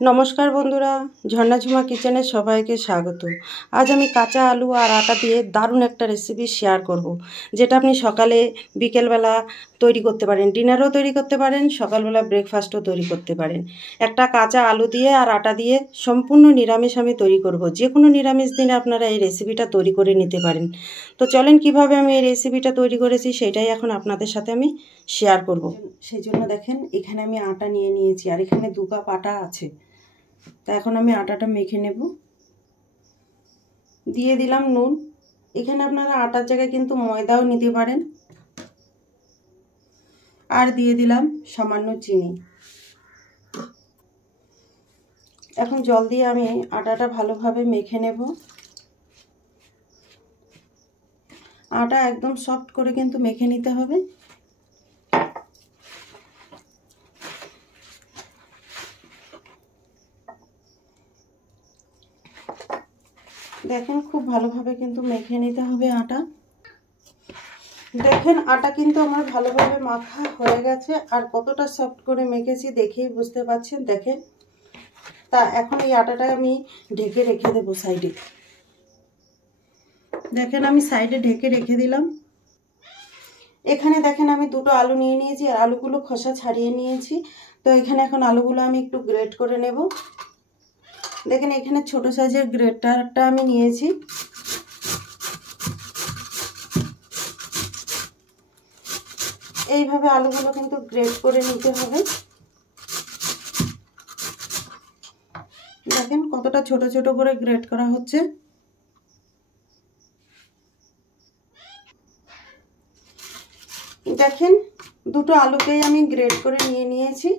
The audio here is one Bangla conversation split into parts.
নমস্কার বন্ধুরা, ঝর্ণা ঝুমা কিচেনে সবাইকে স্বাগত। আজ আমি কাঁচা আলু আর আটা দিয়ে দারুণ একটা রেসিপি শেয়ার করব, যেটা আপনি সকালে বিকেলবেলা তৈরি করতে পারেন, ডিনারও তৈরি করতে পারেন, সকালবেলা ব্রেকফাস্টও তৈরি করতে পারেন। একটা কাঁচা আলু দিয়ে আর আটা দিয়ে সম্পূর্ণ নিরামিষ আমি তৈরি করব। যে কোনো নিরামিষ দিনে আপনারা এই রেসিপিটা তৈরি করে নিতে পারেন। তো চলেন কিভাবে আমি এই রেসিপিটা তৈরি করেছি সেটাই এখন আপনাদের সাথে আমি শেয়ার করব। সেই জন্য দেখেন এখানে আমি আটা নিয়ে নিয়েছি, আর এখানে 2 কাপ আটা আছে। তা এখন আমি আটাটা মেখে নেব। দিয়ে দিলাম নুন। এখানে আপনারা আটার জায়গায় কিন্তু ময়দাও নিতে পারেন। আর দিয়ে দিলাম সামান্য চিনি। এখন জল দিয়ে আমি আটাটা ভালোভাবে মেখে নেব। আটা একদম সফট করে কিন্তু মেখে নিতে হবে। দেখেন খুব ভালোভাবে কিন্তু মেখে নিতে হবে আটা। দেখেন আটা কিন্তু আমার ভালোভাবে মাখা হয়ে গেছে, আর কতটা সফট করে মেখেছি দেখেই বুঝতে পারছেন। দেখেন, তা এখন এই আটাটা আমি ঢেকে রেখে দেবো সাইডে। দেখেন আমি সাইডে ঢেকে রেখে দিলাম। এখানে দেখেন আমি 2টো আলু নিয়ে নিয়েছি, আর আলুগুলো খোসা ছাড়িয়ে নিয়েছি। তো এখানে এখন আলুগুলো আমি একটু গ্রেট করে নেব। দেখেন এখানে ছোট সাইজের গ্রেটারটা আমি নিয়েছি। এইভাবে আলুগুলো কিন্তু গ্রেট করে নিতে হবে। দেখেন কতটা ছোট ছোট করে গ্রেট করা হচ্ছে। দেখেন 2টো আলুকেই আমি গ্রেট করে নিয়ে নিয়েছি।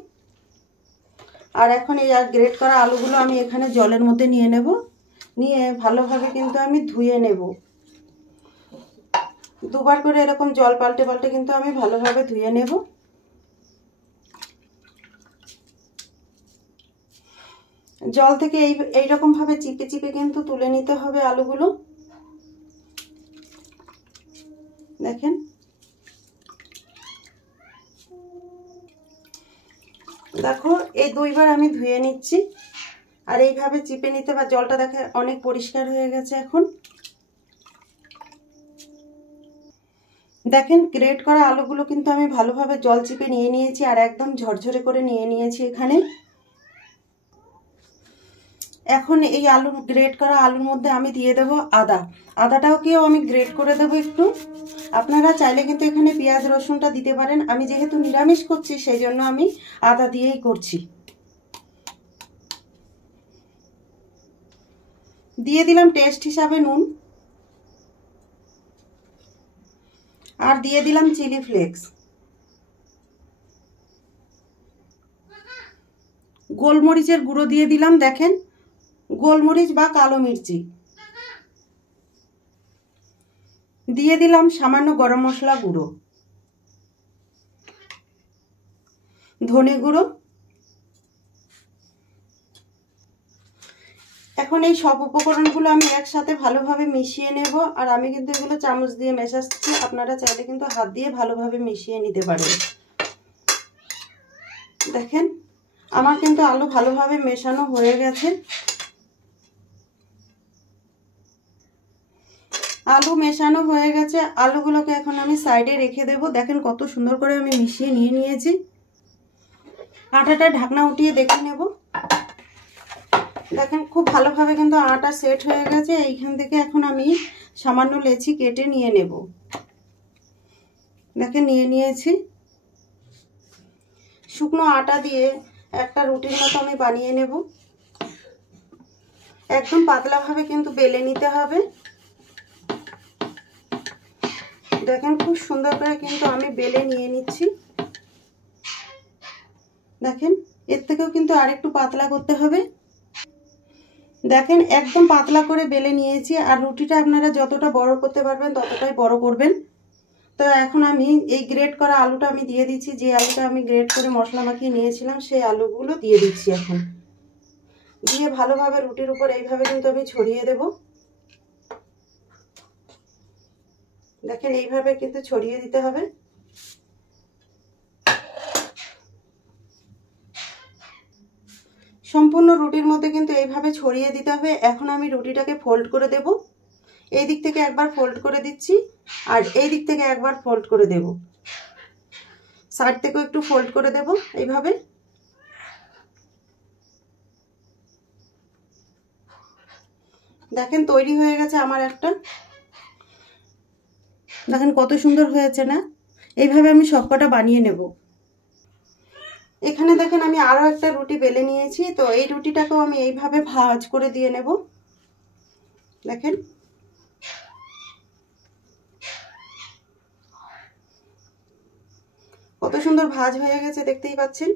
আর এখন এই গ্রেট করা আলুগুলো আমি এখানে জলের মধ্যে নিয়ে নেব। নিয়ে ভালোভাবে কিন্তু আমি ধুয়ে নেব। 2বার করে এরকম জল পাল্টে পাল্টে কিন্তু আমি ভালোভাবে ধুয়ে নেব। জল থেকে এইরকম ভাবে চিপে চিপে কিন্তু তুলে নিতে হবে আলুগুলো। দেখেন দেখো এই 2বার আমি ধুয়ে নিচ্ছি, আর এইভাবে চিপে নিতে, বা জলটা দেখে অনেক পরিষ্কার হয়ে গেছে। এখন দেখেন গ্রেট করা আলুগুলো কিন্তু আমি ভালোভাবে জল চিপে নিয়ে নিয়েছি, আর একদম ঝরঝরে করে নিয়ে নিয়েছি এখানে। এখন এই গ্রেট করা আলুর মধ্যে আমি দিয়ে দেব আদা। আদাটাকেও আমি গ্রেট করে দেব একটু। আপনারা চাইলে কিন্তু এখানে পেঁয়াজ রসুনটা দিতে পারেন। আমি যেহেতু নিরামিষ করছি সেই জন্য আমি আদা দিয়েই করছি। দিয়ে দিলাম টেস্ট হিসাবে নুন, আর দিয়ে দিলাম চিলি ফ্লেক্স। গোলমরিচের গুঁড়ো দিয়ে দিলাম, দেখেন গোলমরিচ বা কালো মির্চি। দিয়ে দিলাম সামান্য গরম মশলা গুঁড়ো, ধনে গুঁড়ো। এখন এই সব উপকরণগুলো আমি একসাথে ভালোভাবে মিশিয়ে নেব। আর আমি কিন্তু এগুলো চামচ দিয়ে মেশাচ্ছি, আপনারা চাইলে কিন্তু হাত দিয়ে ভালোভাবে মিশিয়ে নিতে পারেন। দেখেন আমার কিন্তু আলু ভালোভাবে মেশানো হয়ে গেছে। আলু মেশানো হয়ে গেছে, আলুগুলোকে এখন আমি সাইডে রেখে দেব। দেখেন কত সুন্দর করে আমি মিশিয়ে নিয়ে নিয়েছি। আটাটা ঢাকনা উঠিয়ে দেখে নেব। দেখেন খুব ভালোভাবে কিন্তু আটা সেট হয়ে গেছে। এইখান থেকে এখন আমি সামান্য লেচি কেটে নিয়ে নেব। দেখেন নিয়ে নিয়েছি। শুকনো আটা দিয়ে একটা রুটির মতো আমি বানিয়ে নেব। একদম পাতলাভাবে কিন্তু বেলে নিতে হবে। দেখেন খুব সুন্দর করে কিন্তু আমি বেলে নিয়ে নিচ্ছি। দেখেন এর থেকেও কিন্তু আরেকটু পাতলা করতে হবে। দেখেন একদম পাতলা করে বেলে নিয়েছি। আর রুটিটা আপনারা যতটা বড় করতে পারবেন ততটাই বড় করবেন। তো এখন আমি এই গ্রেট করা আলুটা আমি দিয়ে দিচ্ছি। যে আলুটা আমি গ্রেট করে মশলা মাখিয়ে নিয়েছিলাম সেই আলুগুলো দিয়ে দিচ্ছি। এখন দিয়ে ভালোভাবে রুটির উপর এইভাবে কিন্তু আমি ছড়িয়ে দেব। দেখেন এইভাবে কিন্তু ছড়িয়ে দিতে হবে। সম্পূর্ণ রুটির মধ্যে কিন্তু এইভাবে ছড়িয়ে দিতে হবে। এখন আমি রুটিটাকে ফোল্ড করে দেব। এই দিক থেকে একবার ফোল্ড করে দিচ্ছি আর এই দিক থেকে একবার ফোল্ড করে দেব। সাইড থেকেও একটু ফোল্ড করে দেব এইভাবে। দেখেন তৈরি হয়ে গেছে আমার একটা। দেখেন কত সুন্দর হয়েছে না? এইভাবে আমি সবকটা বানিয়ে নেব। এখানে দেখেন আমি আরো একটা রুটি বেলে নিয়েছি, তো এই রুটিটাকেও আমি এইভাবে ভাঁজ করে দিয়ে নেব। দেখেন কত সুন্দর ভাঁজ হয়ে গেছে, দেখতেই পাচ্ছেন।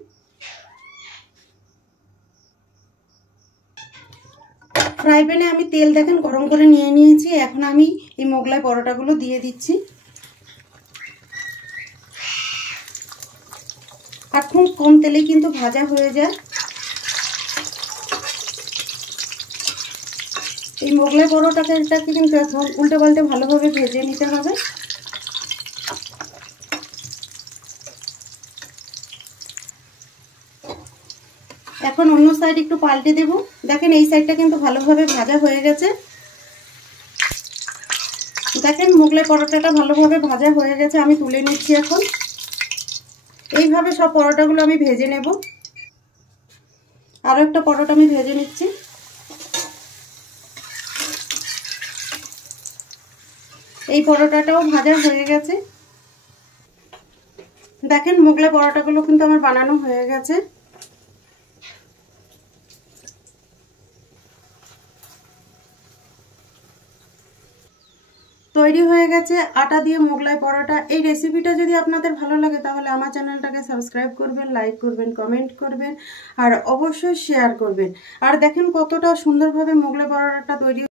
ফ্রাই প্যানে আমি তেল দেখেন গরম করে নিয়ে নিয়েছি। এখন আমি এই মোগলাই পরোটাগুলো দিয়ে দিচ্ছি। আর খুব কম তেলেই কিন্তু ভাজা হয়ে যায়। এই মোগলাই পরোটাকে কিন্তু এখন উল্টে পাল্টে ভালোভাবে ভেজে নিতে হবে। এখন অন্য সাইড একটু পাল্টে দেব। দেখেন এই সাইডটা কিন্তু ভালোভাবে ভাজা হয়ে গেছে। দেখেন মোগলাই পরোটাটা ভালোভাবে ভাজা হয়ে গেছে, আমি তুলে নিচ্ছি। এখন এইভাবে সব পরোটাগুলো আমি ভেজে নেব। আরো একটা পরোটা আমি ভেজে নিচ্ছি। এই পরোটাটাও ভাজা হয়ে গেছে। দেখেন মোগলাই পরোটাগুলো কিন্তু আমার বানানো হয়ে গেছে। তৈরি হয়ে গেছে আটা দিয়ে মোগলাই পরোটা। এই রেসিপিটা যদি আপনাদের ভালো লাগে তাহলে আমার চ্যানেলটাকে সাবস্ক্রাইব করবেন, লাইক করবেন, কমেন্ট করবেন আর অবশ্যই শেয়ার করবেন। আর দেখেন কতটা সুন্দরভাবে মোগলাই পরোটাটা তৈরি